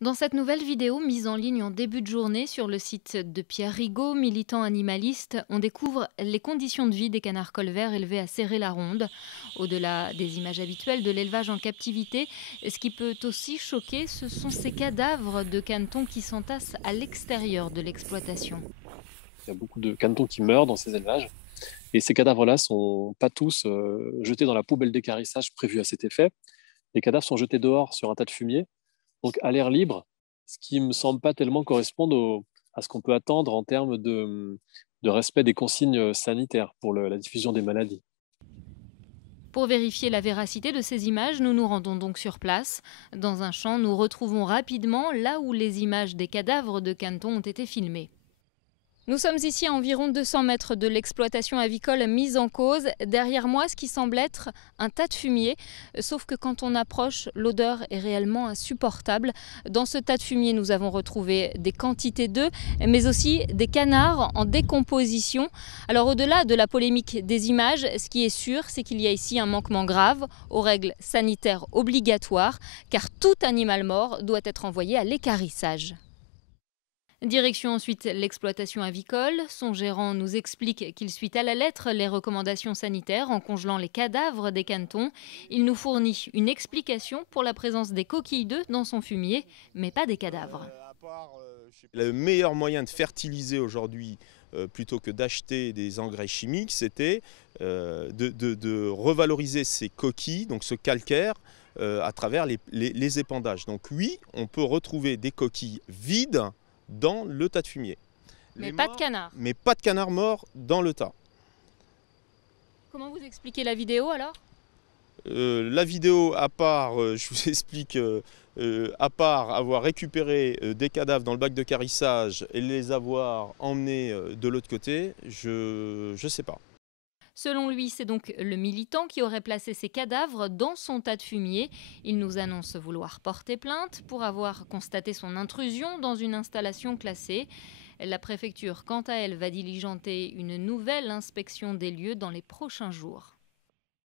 Dans cette nouvelle vidéo mise en ligne en début de journée sur le site de Pierre Rigaud, militant animaliste, on découvre les conditions de vie des canards colverts élevés à Céré-la-Ronde. Au-delà des images habituelles de l'élevage en captivité, ce qui peut aussi choquer, ce sont ces cadavres de canetons qui s'entassent à l'extérieur de l'exploitation. Il y a beaucoup de canetons qui meurent dans ces élevages. Et ces cadavres-là sont pas tous jetés dans la poubelle d'équarrissage prévue à cet effet. Les cadavres sont jetés dehors sur un tas de fumier, donc à l'air libre, ce qui me semble pas tellement correspondre à ce qu'on peut attendre en termes de respect des consignes sanitaires pour la diffusion des maladies. Pour vérifier la véracité de ces images, nous nous rendons donc sur place. Dans un champ, nous retrouvons rapidement là où les images des cadavres de canetons ont été filmées. Nous sommes ici à environ 200 mètres de l'exploitation avicole mise en cause. Derrière moi, ce qui semble être un tas de fumier. Sauf que quand on approche, l'odeur est réellement insupportable. Dans ce tas de fumier, nous avons retrouvé des quantités d'œufs, mais aussi des canards en décomposition. Alors au-delà de la polémique des images, ce qui est sûr, c'est qu'il y a ici un manquement grave aux règles sanitaires obligatoires, car tout animal mort doit être envoyé à l'équarrissage. Direction ensuite l'exploitation avicole. Son gérant nous explique qu'il suit à la lettre les recommandations sanitaires en congelant les cadavres des canetons. Il nous fournit une explication pour la présence des coquilles d'œufs dans son fumier, mais pas des cadavres. Le meilleur moyen de fertiliser aujourd'hui, plutôt que d'acheter des engrais chimiques, c'était de revaloriser ces coquilles, donc ce calcaire, à travers les épandages. Donc oui, on peut retrouver des coquilles vides dans le tas de fumier. Mais pas de canards. Mais pas de canards morts dans le tas. Comment vous expliquez la vidéo alors ? La vidéo, à part, je vous explique, à part avoir récupéré des cadavres dans le bac de carissage et les avoir emmenés de l'autre côté, je ne sais pas. Selon lui, c'est donc le militant qui aurait placé ces cadavres dans son tas de fumier. Il nous annonce vouloir porter plainte pour avoir constaté son intrusion dans une installation classée. La préfecture, quant à elle, va diligenter une nouvelle inspection des lieux dans les prochains jours.